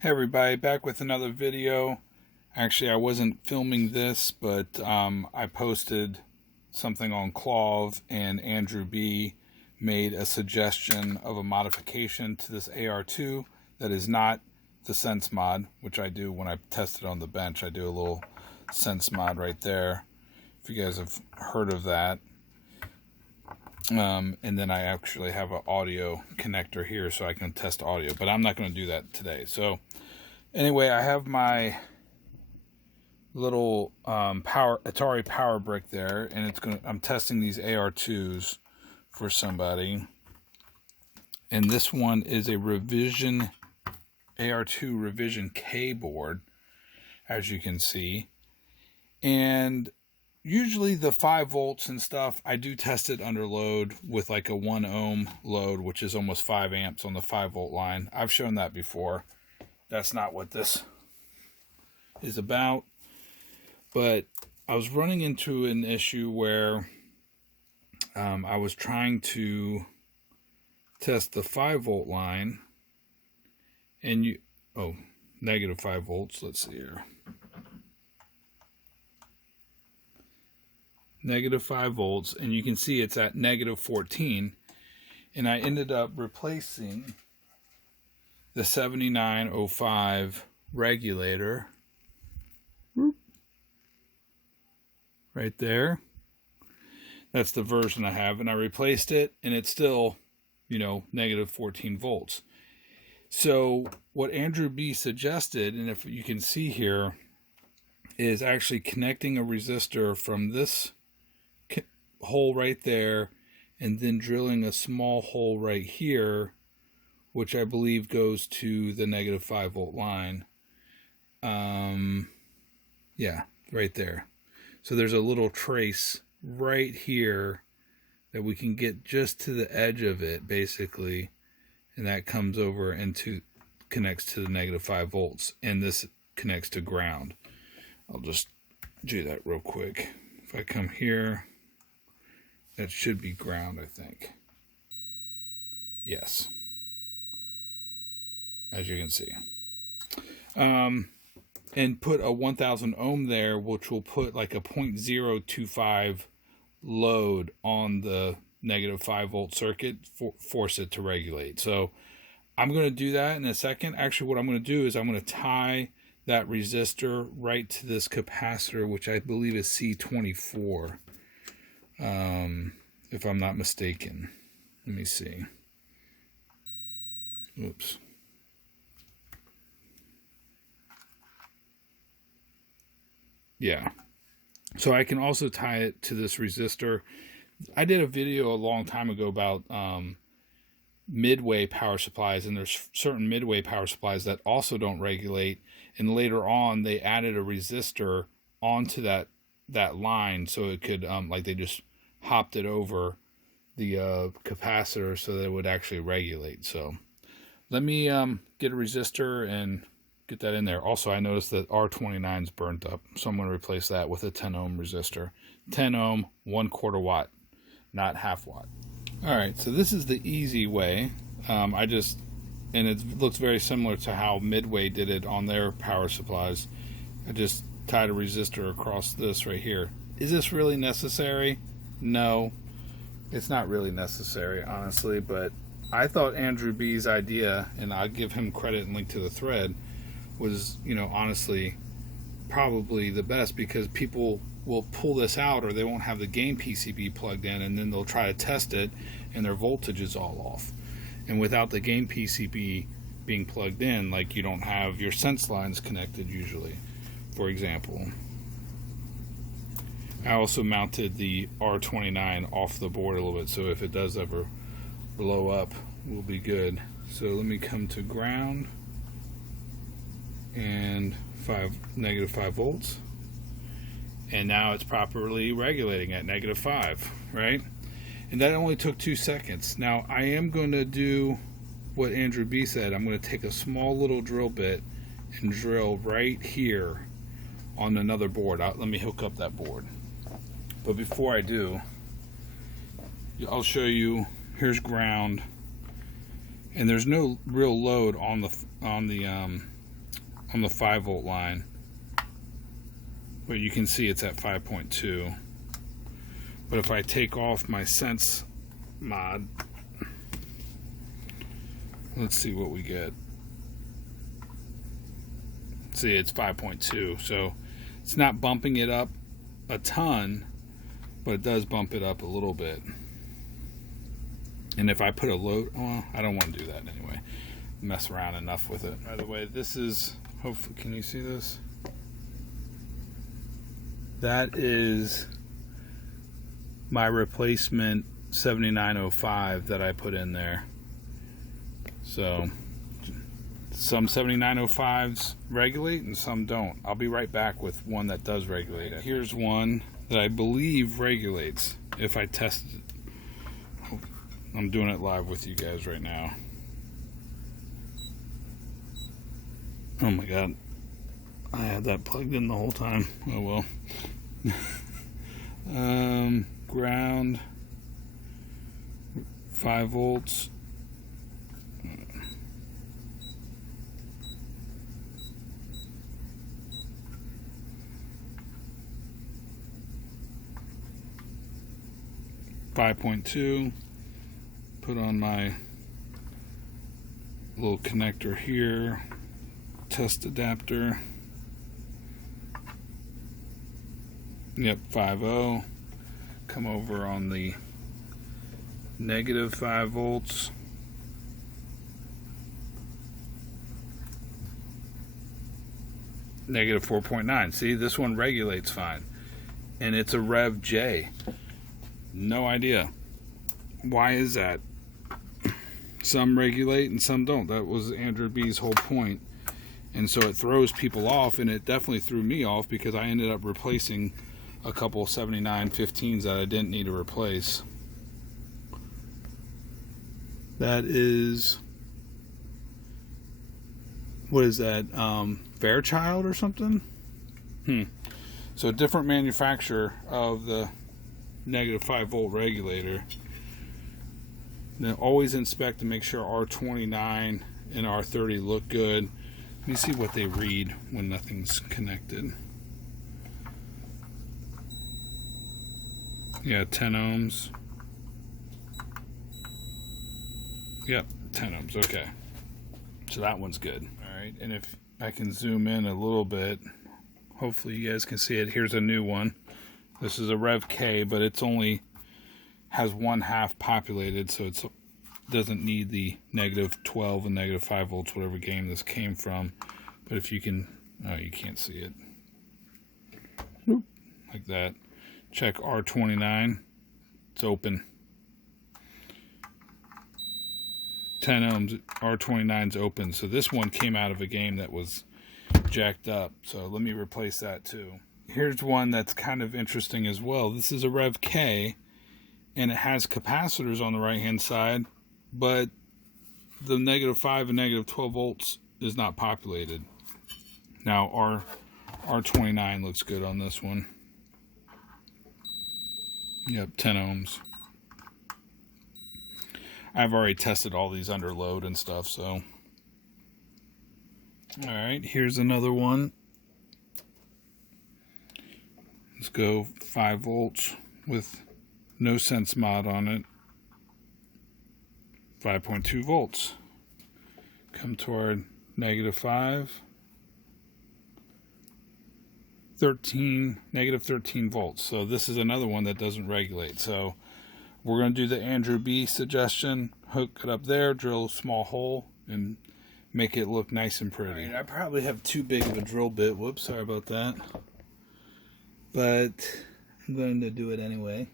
Hey everybody, back with another video. Actually, I wasn't filming this, but I posted something on KLOV, and AndrewB made a suggestion of a modification to this AR2 that is not the Sense mod, which I do when I test it on the bench. I do a little Sense mod right there, if you guys have heard of that. And then I actually have an audio connector here so I can test audio, but I'm not going to do that today. So anyway, I have my little Atari power brick there, and I'm testing these AR2s for somebody. And this one is a revision AR2 revision K board, as you can see. And usually the 5 volts and stuff, I do test it under load with like a 1 ohm load, which is almost 5 amps on the 5 volt line. I've shown that before. That's not what this is about. But I was running into an issue where I was trying to test the 5 volt line, and negative 5 volts. Let's see here. Negative 5 volts, and you can see it's at negative 14, and I ended up replacing the 7905 regulator right there. That's the version I have, and I replaced it, and it's still, negative 14 volts. So what AndrewB suggested, and if you can see here, is actually connecting a resistor from this hole right there, and then drilling a small hole right here, which I believe goes to the negative 5 volt line. Yeah, right there. So there's a little trace right here that we can get just to the edge of it, basically, and that comes over and connects to the negative 5 volts, and this connects to ground. I'll just do that real quick. If I come here, that should be ground, I think. Yes, as you can see. And put a 1000 ohm there, which will put like a 0.025 load on the negative 5 volt circuit, force it to regulate. So I'm going to do that in a second. Actually, what I'm going to do is I'm going to tie that resistor right to this capacitor, which I believe is C24, if I'm not mistaken. Let me see. Oops. Yeah. So I can also tie it to this resistor. I did a video a long time ago about midway power supplies, and there's certain midway power supplies that also don't regulate, and later on they added a resistor onto that line so it could like they just hopped it over the capacitor so that it would actually regulate. So let me get a resistor and get that in there. Also, I noticed that R29 is burnt up, so I'm going to replace that with a 10 ohm resistor. 10 ohm, 1/4 watt, not half watt. Alright, so this is the easy way. And it looks very similar to how Midway did it on their power supplies. I just tied a resistor across this right here. Is this really necessary? No, it's not really necessary, honestly, but I thought AndrewB's idea, and I'll give him credit and link to the thread, was, honestly, probably the best, because people will pull this out, or they won't have the game PCB plugged in, and then they'll try to test it and their voltage is all off. And without the game PCB being plugged in, like, you don't have your sense lines connected usually, for example. I also mounted the R29 off the board a little bit, so if it does ever blow up, we'll be good. So let me come to ground and negative 5 volts, and now it's properly regulating at negative 5, right? And that only took 2 seconds. Now I am going to do what AndrewB said. I'm going to take a small little drill bit and drill right here on another board. Let me hook up that board. But before I do, I'll show you. Here's ground, and there's no real load on the on the 5-volt line. But you can see it's at 5.2. But if I take off my Sense mod, let's see what we get. See, it's 5.2, so it's not bumping it up a ton, but it does bump it up a little bit. And if I put a load, well, I don't want to do that anyway. Mess around enough with it. By the way, this is, hopefully, can you see this? That is my replacement 7905 that I put in there. So some 7905s regulate and some don't. I'll be right back with one that does regulate it. Here's one that I believe regulates if I test it. I'm doing it live with you guys right now. Oh my god, I had that plugged in the whole time. Oh well. Ground 5 volts. .2. Put on my little connector here, test adapter. Yep, 5.0. Come over on the negative 5 volts. Negative 4.9. See, this one regulates fine. And it's a Rev J. No idea. Why is that? Some regulate and some don't. That was AndrewB's whole point. And so it throws people off, and it definitely threw me off because I ended up replacing a couple 7915s that I didn't need to replace. That is, what is that? Fairchild or something? So a different manufacturer of the negative 5 volt regulator. Now always inspect to make sure R29 and R30 look good. Let me see what they read when nothing's connected. Yeah, 10 ohms. Yep, 10 ohms, okay. So that one's good. Alright, and if I can zoom in a little bit, hopefully you guys can see it. Here's a new one. This is a Rev K, but it's only has 1/2 populated, so it doesn't need the negative 12 and negative 5 volts, whatever game this came from. But if you can, oh, you can't see it. Whoop, like that. Check R29. It's open. 10 ohms, R29's open. So this one came out of a game that was jacked up. So let me replace that too. Here's one that's kind of interesting as well. This is a Rev K, and it has capacitors on the right hand side, but the negative 5 and negative 12 volts is not populated. Now R29 looks good on this one. Yep, 10 ohms. I've already tested all these under load and stuff, so. Alright, here's another one. Let's go 5 volts with no Sense mod on it. 5.2 volts. Come toward negative 5. Negative 13 volts. So this is another one that doesn't regulate. So we're going to do the AndrewB suggestion. Hook it up there, drill a small hole, and make it look nice and pretty. Right, I probably have too big of a drill bit. Whoops, sorry about that. But I'm going to do it anyway.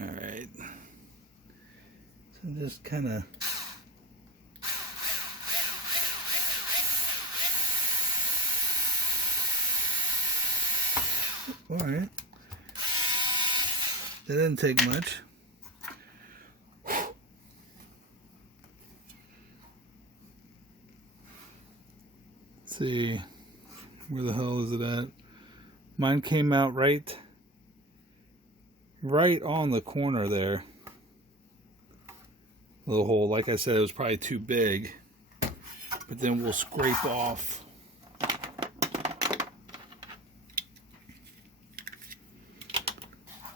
Alright. So just kind of... Alright. That didn't take much. Let's see. Where the hell is it at? Mine came out right on the corner there. Little hole. Like I said, it was probably too big. but then we'll scrape off.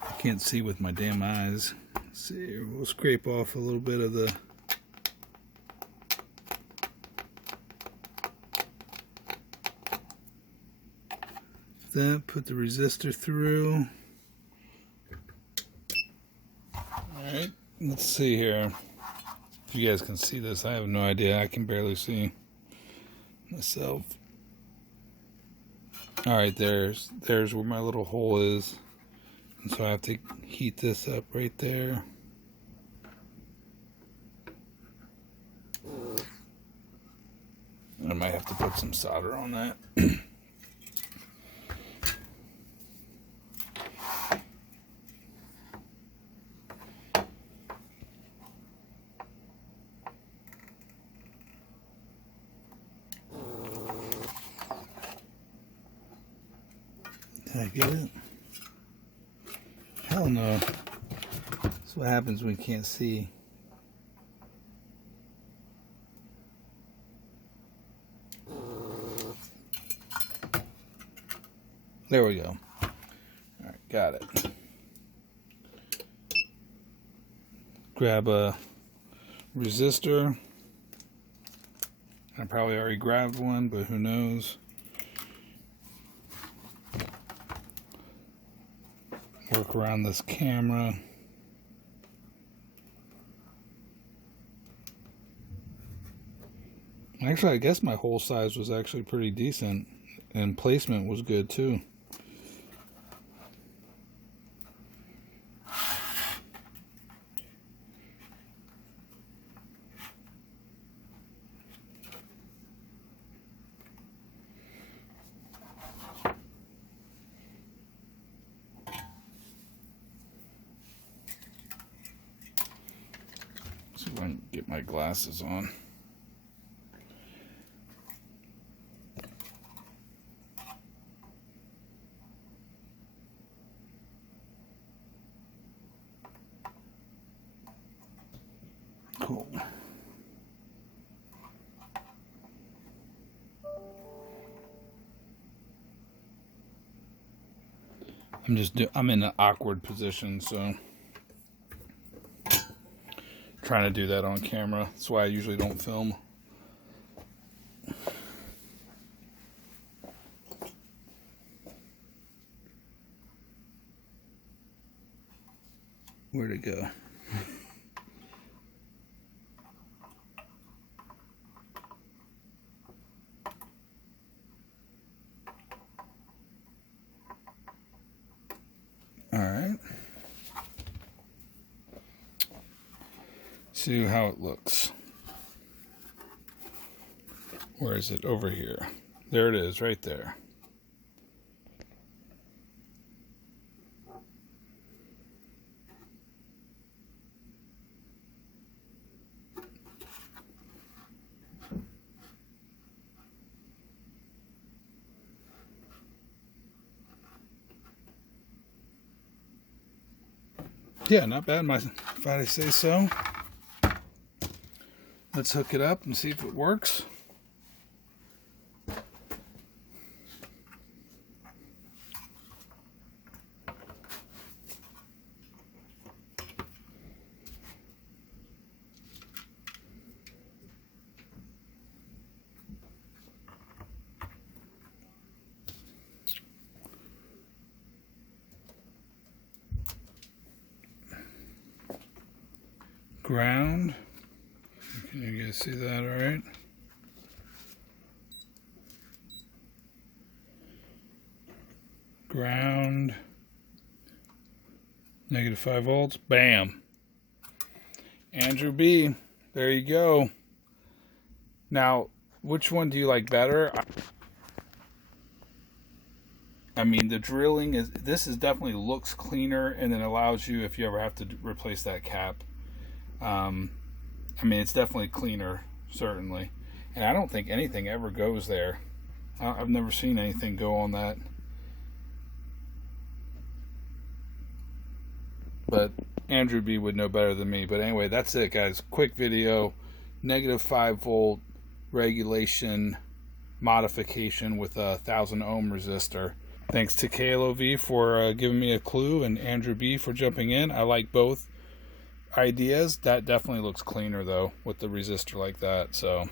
I can't see with my damn eyes. Let's see, we'll scrape off a little bit of the that, put the resistor through. Alright, let's see here. If you guys can see this, I have no idea. I can barely see myself. Alright, there's where my little hole is. And so I have to heat this up right there. I might have to put some solder on that. Did I get it? Hell no. That's what happens when you can't see. There we go. Alright, got it. Grab a resistor. I probably already grabbed one, but who knows. Work around this camera. Actually, I guess my hole size was actually pretty decent, and placement was good too. See if I can get my glasses on. Cool. I'm in an awkward position, so trying to do that on camera. That's why I usually don't film. Where'd it go? All right. See how it looks. Where is it? Over here. There it is, right there. Yeah, not bad, if I say so. Let's hook it up and see if it works. Ground. Can you guys see that all right? Ground. -5 volts. Bam. Andrew B. There you go. Now, which one do you like better? I mean, the drilling this definitely looks cleaner, and then allows you, if you ever have to replace that cap. I mean, it's definitely cleaner, certainly. And I don't think anything ever goes there. I've never seen anything go on that. But Andrew B would know better than me. But anyway, that's it, guys. Quick video. -5 volt regulation modification with a 1000 ohm resistor. Thanks to KLOV for giving me a clue, and AndrewB for jumping in. I like both ideas. That definitely looks cleaner though with the resistor like that. So,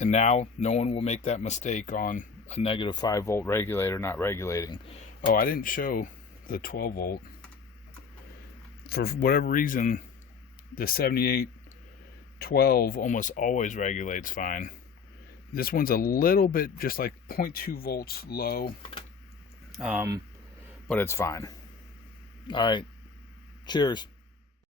and now no one will make that mistake on a negative 5 volt regulator not regulating. Oh, I didn't show the 12 volt. For whatever reason, the 7812 almost always regulates fine. This one's a little bit just like 0.2 volts low, but it's fine. All right, cheers.